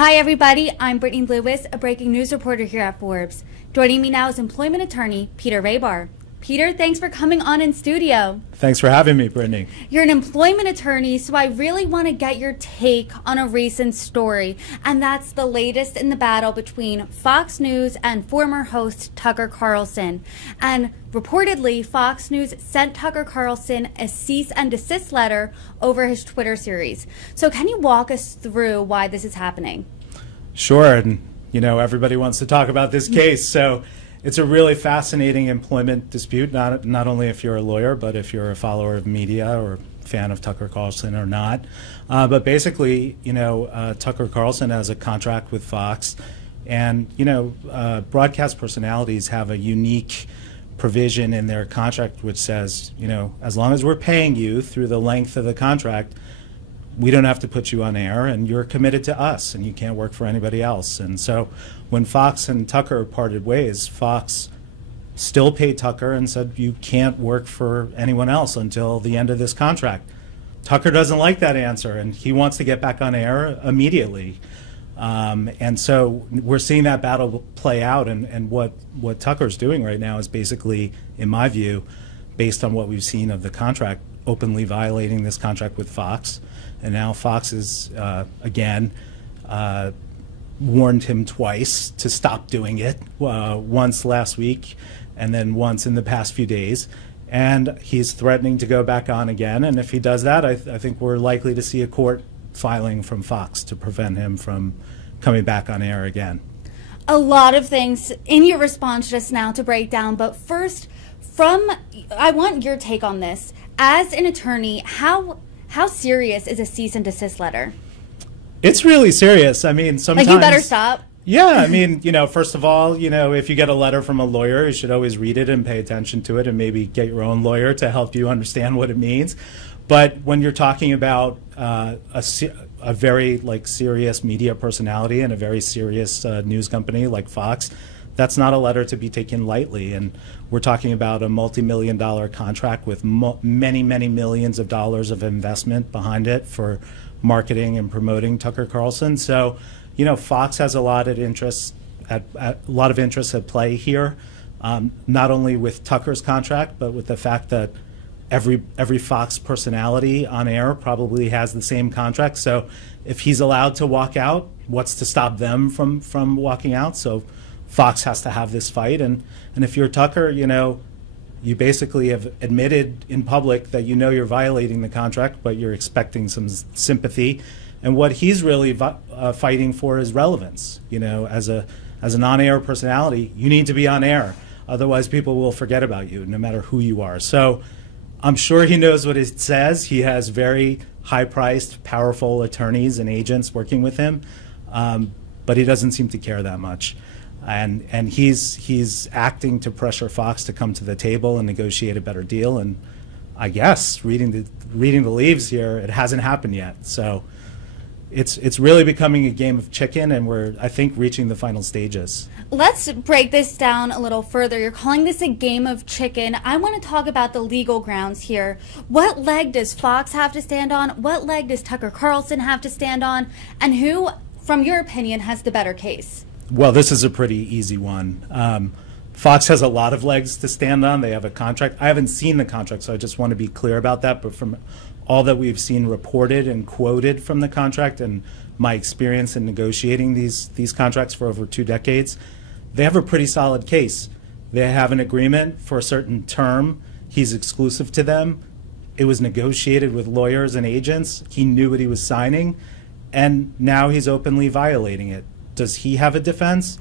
Hi everybody, I'm Brittany Lewis, a breaking news reporter here at Forbes. Joining me now is employment attorney Peter Rahbar. Peter, thanks for coming on in studio. Thanks for having me, Brittany. You're an employment attorney, so I really want to get your take on a recent story, and that's the latest in the battle between Fox News and former host Tucker Carlson. And reportedly, Fox News sent Tucker Carlson a cease and desist letter over his Twitter series. So can you walk us through why this is happening? Sure, and everybody wants to talk about this case, so it's a really fascinating employment dispute, not only if you're a lawyer, but if you're a follower of media or fan of Tucker Carlson or not. But basically, Tucker Carlson has a contract with Fox, and, broadcast personalities have a unique provision in their contract which says, as long as we're paying you through the length of the contract, we don't have to put you on air, and you're committed to us, and you can't work for anybody else. And so when Fox and Tucker parted ways, Fox still paid Tucker and said, you can't work for anyone else until the end of this contract. Tucker doesn't like that answer, and he wants to get back on air immediately. And so we're seeing that battle play out, and what Tucker's doing right now is basically, in my view, based on what we've seen of the contract, openly violating this contract with Fox. And now Fox is, again, warned him twice to stop doing it, once last week and then once in the past few days. And he's threatening to go back on again. And if he does that, I think we're likely to see a court filing from Fox to prevent him from coming back on air again. A lot of things in your response just now to break down, but first, I want your take on this. As an attorney, how serious is a cease and desist letter? It's really serious. I mean, sometimes... Like, you better stop? Yeah, I mean, first of all, if you get a letter from a lawyer, you should always read it and pay attention to it and maybe get your own lawyer to help you understand what it means. But when you're talking about a very, serious media personality and a very serious news company like Fox, that's not a letter to be taken lightly. And we're talking about a multi-million-dollar contract with many, many millions of dollars of investment behind it for marketing and promoting Tucker Carlson. So, Fox has a lot of interests at play here, not only with Tucker's contract, but with the fact that every Fox personality on air probably has the same contract. So if he's allowed to walk out, what's to stop them from walking out? So Fox has to have this fight, and if you're Tucker, you basically have admitted in public that you're violating the contract, but you're expecting some sympathy, and what he's really fighting for is relevance. As an on-air personality, you need to be on air, otherwise people will forget about you, no matter who you are. So I'm sure he knows what it says. He has very high-priced, powerful attorneys and agents working with him, but he doesn't seem to care that much. And he's acting to pressure Fox to come to the table and negotiate a better deal. And I guess reading the leaves here, it hasn't happened yet. So it's really becoming a game of chicken, and we're, I think, reaching the final stages. Let's break this down a little further. You're calling this a game of chicken. I want to talk about the legal grounds here. What leg does Fox have to stand on? What leg does Tucker Carlson have to stand on? And who, from your opinion, has the better case? Well, this is a pretty easy one. Fox has a lot of legs to stand on. They have a contract. I haven't seen the contract, so I just want to be clear about that. But from all that we've seen reported and quoted from the contract and my experience in negotiating these contracts for over 2 decades, they have a pretty solid case. They have an agreement for a certain term. He's exclusive to them. It was negotiated with lawyers and agents. He knew what he was signing, and now he's openly violating it. Does he have a defense?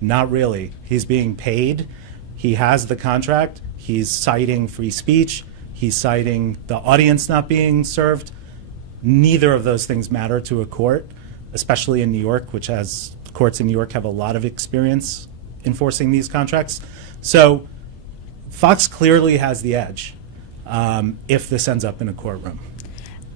Not really. He's being paid. He has the contract. He's citing free speech. He's citing the audience not being served. Neither of those things matter to a court, especially in New York, which has courts in New York have a lot of experience enforcing these contracts. So Fox clearly has the edge if this ends up in a courtroom.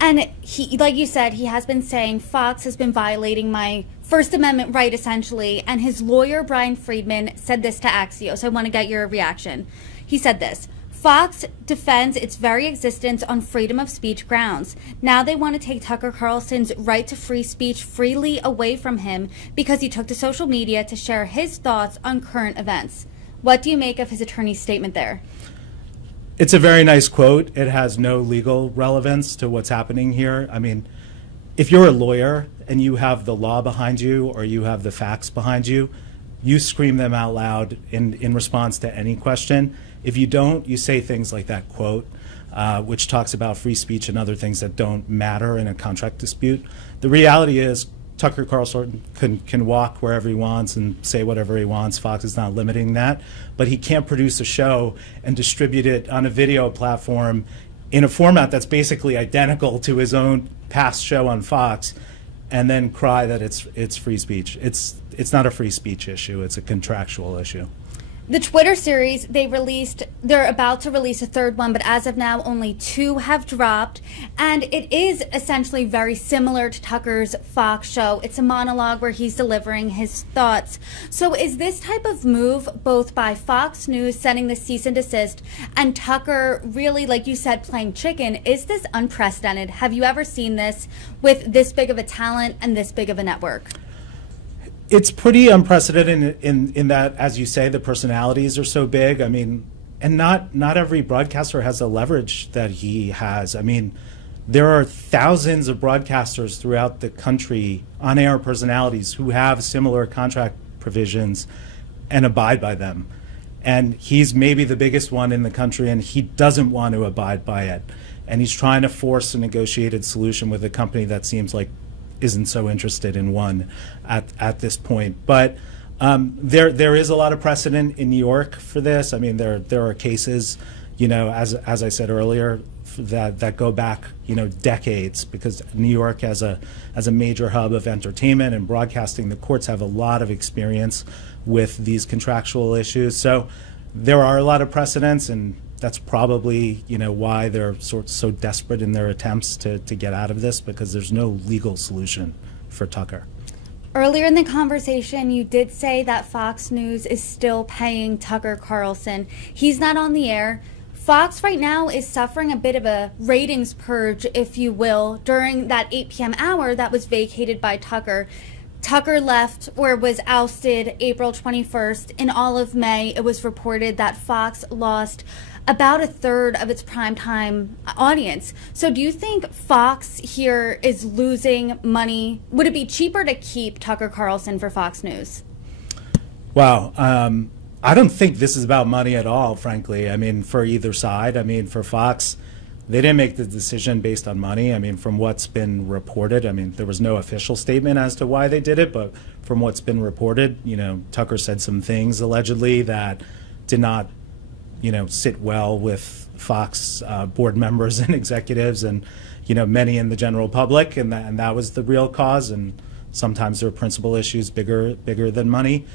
And he, like you said, he has been saying Fox has been violating my First Amendment right, essentially. And his lawyer, Brian Friedman, said this to Axios. I want to get your reaction. He said this: Fox defends its very existence on freedom of speech grounds. Now they want to take Tucker Carlson's right to free speech freely away from him because he took to social media to share his thoughts on current events. What do you make of his attorney's statement there? It's a very nice quote. It has no legal relevance to what's happening here. I mean, if you're a lawyer and you have the law behind you or you have the facts behind you, you scream them out loud in response to any question. If you don't, you say things like that quote, which talks about free speech and other things that don't matter in a contract dispute. The reality is Tucker Carlson can walk wherever he wants and say whatever he wants. Fox is not limiting that. But he can't produce a show and distribute it on a video platform in a format that's basically identical to his own past show on Fox and then cry that it's free speech. It's not a free speech issue. It's a contractual issue. The Twitter series, they're about to release a third one, but as of now, only 2 have dropped. And it is essentially very similar to Tucker's Fox show. It's a monologue where he's delivering his thoughts. So is this type of move, both by Fox News sending the cease and desist, and Tucker really, like you said, playing chicken, is this unprecedented? Have you ever seen this with this big of a talent and this big of a network? It's pretty unprecedented in that, as you say, the personalities are so big. I mean, and not every broadcaster has the leverage that he has. I mean, there are thousands of broadcasters throughout the country, on-air personalities, who have similar contract provisions and abide by them. And he's maybe the biggest one in the country, and he doesn't want to abide by it. And he's trying to force a negotiated solution with a company that seems like isn't so interested in one at this point. But there is a lot of precedent in New York for this. I mean, there are cases, you know, as I said earlier, that go back, you know, decades, because New York as a major hub of entertainment and broadcasting, the courts have a lot of experience with these contractual issues. So there are a lot of precedents, and that's probably, you know, why they're so desperate in their attempts to get out of this, because there's no legal solution for Tucker. Earlier in the conversation, you did say that Fox News is still paying Tucker Carlson. He's not on the air. Fox right now is suffering a bit of a ratings purge, if you will, during that 8 p.m. hour that was vacated by Tucker. Tucker left, or was ousted, April 21st. In all of May, it was reported that Fox lost about a third of its primetime audience. So do you think Fox here is losing money? Would it be cheaper to keep Tucker Carlson for Fox News? Wow. I don't think this is about money at all, frankly. I mean, for either side. I mean, for Fox, they didn't make the decision based on money. I mean, from what's been reported, I mean, there was no official statement as to why they did it, but from what's been reported, you know, Tucker said some things allegedly that did not, you know, sit well with Fox board members and executives and, you know, many in the general public, and that was the real cause. And sometimes there are principal issues bigger than money.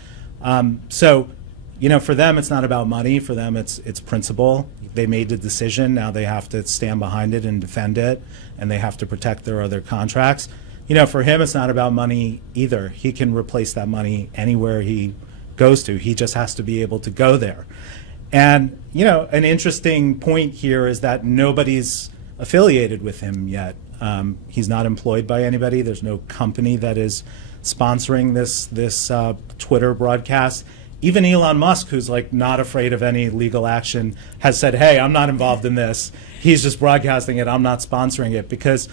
So, you know, for them, it's not about money. For them, it's principle. They made the decision. Now they have to stand behind it and defend it, and they have to protect their other contracts. You know, for him, it's not about money either. He can replace that money anywhere he goes to. He just has to be able to go there. And, you know, an interesting point here is that nobody's affiliated with him yet. He's not employed by anybody. There's no company that is sponsoring this Twitter broadcast. Even Elon Musk, who's like not afraid of any legal action, has said, hey, I'm not involved in this. He's just broadcasting it. I'm not sponsoring it. Because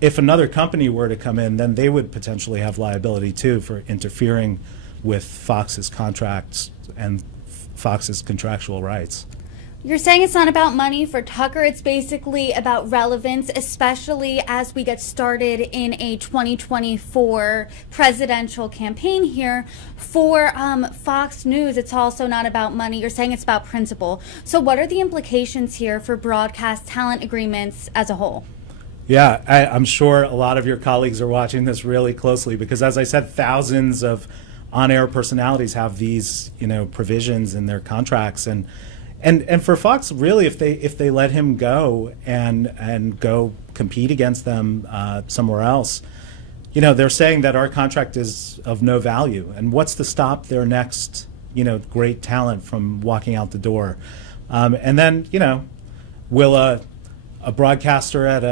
if another company were to come in, then they would potentially have liability too for interfering with Fox's contracts and Fox's contractual rights. You're saying it's not about money. For Tucker, it's basically about relevance, especially as we get started in a 2024 presidential campaign here. For Fox News, it's also not about money. You're saying it's about principle. So what are the implications here for broadcast talent agreements as a whole? Yeah, I'm sure a lot of your colleagues are watching this really closely, because, as I said, thousands of on-air personalities have these, you know, provisions in their contracts, and for Fox, really, if they let him go and go compete against them somewhere else, you know, they're saying that our contract is of no value. And what's to stop their next, you know, great talent from walking out the door? And then, will a broadcaster at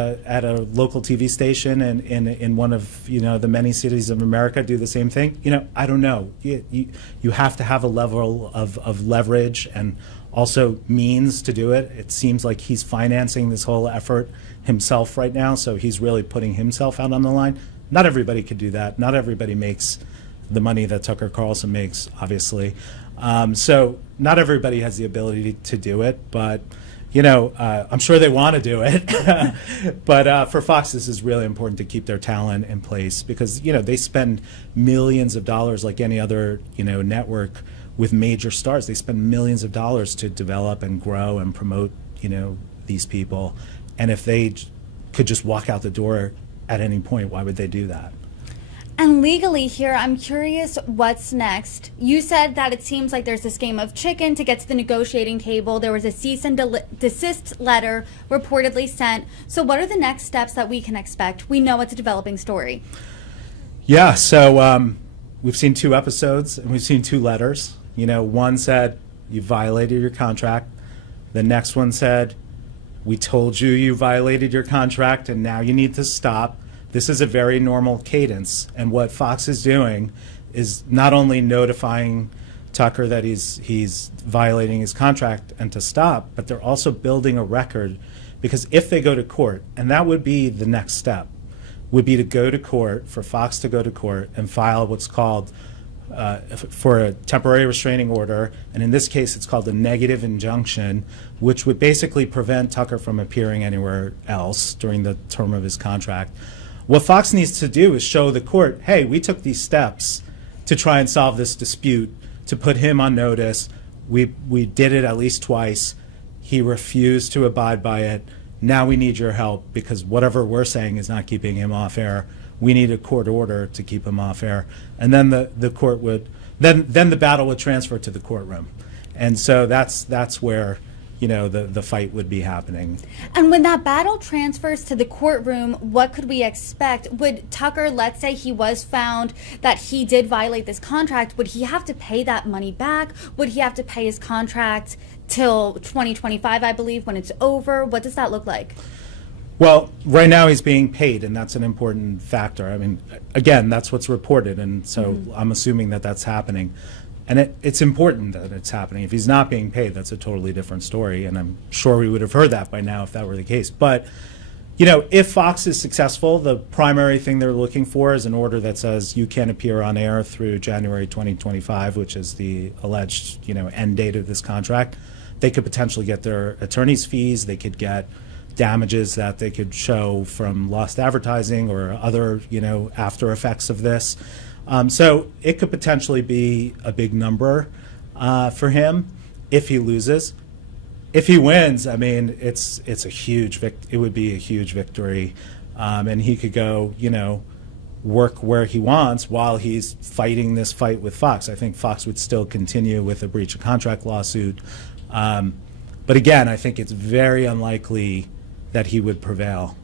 a local TV station in one of the many cities of America do the same thing? I don't know. You have to have a level of leverage and also means to do it. It seems like he's financing this whole effort himself right now, so he's really putting himself out on the line. Not everybody could do that. Not everybody makes the money that Tucker Carlson makes, obviously. So not everybody has the ability to do it, but I'm sure they want to do it. But for Fox, this is really important to keep their talent in place because, they spend millions of dollars like any other, network with major stars. They spend millions of dollars to develop and grow and promote, these people. And if they could just walk out the door at any point, why would they do that? And legally here, I'm curious what's next. You said that it seems like there's this game of chicken to get to the negotiating table. There was a cease and desist letter reportedly sent. So what are the next steps that we can expect? We know it's a developing story. Yeah, so we've seen 2 episodes and we've seen 2 letters. One said, you violated your contract. The next one said, we told you you violated your contract and now you need to stop. This is a very normal cadence, and what Fox is doing is not only notifying Tucker that he's violating his contract and to stop, but they're also building a record, because if they go to court, and that would be the next step, would be to go to court, for Fox to go to court and file what's called for a temporary restraining order, and in this case it's called a negative injunction, which would basically prevent Tucker from appearing anywhere else during the term of his contract. What Fox needs to do is show the court, hey, we took these steps to try and solve this dispute, to put him on notice. We did it at least twice. He refused to abide by it. Now we need your help because whatever we're saying is not keeping him off air. We need a court order to keep him off air. And then the court would, then the battle would transfer to the courtroom. And so that's where the fight would be happening. And when that battle transfers to the courtroom, what could we expect? Would Tucker, let's say he was found that he did violate this contract, would he have to pay that money back? Would he have to pay his contract till 2025, I believe, when it's over? What does that look like? Well, right now he's being paid, and that's an important factor. I mean, again, that's what's reported, and so I'm assuming that that's happening. And it's important that it's happening. If he's not being paid, that's a totally different story, and I'm sure we would have heard that by now if that were the case. But, if Fox is successful, the primary thing they're looking for is an order that says you can't appear on air through January 2025, which is the alleged, end date of this contract. They could potentially get their attorney's fees. They could get damages that they could show from lost advertising or other, after effects of this. So it could potentially be a big number for him if he loses. If he wins, I mean, it's a huge it would be a huge victory, and he could go, work where he wants while he's fighting this fight with Fox. I think Fox would still continue with a breach of contract lawsuit, but again, I think it's very unlikely that he would prevail.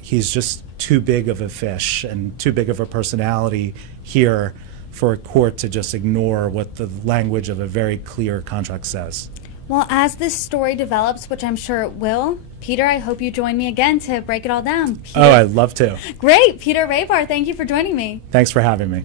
He's just too big of a fish and too big of a personality here for a court to just ignore what the language of a very clear contract says. Well, as this story develops, which I'm sure it will, Peter, I hope you join me again to break it all down. Peter, oh, I'd love to. Great. Peter Rahbar, thank you for joining me. Thanks for having me.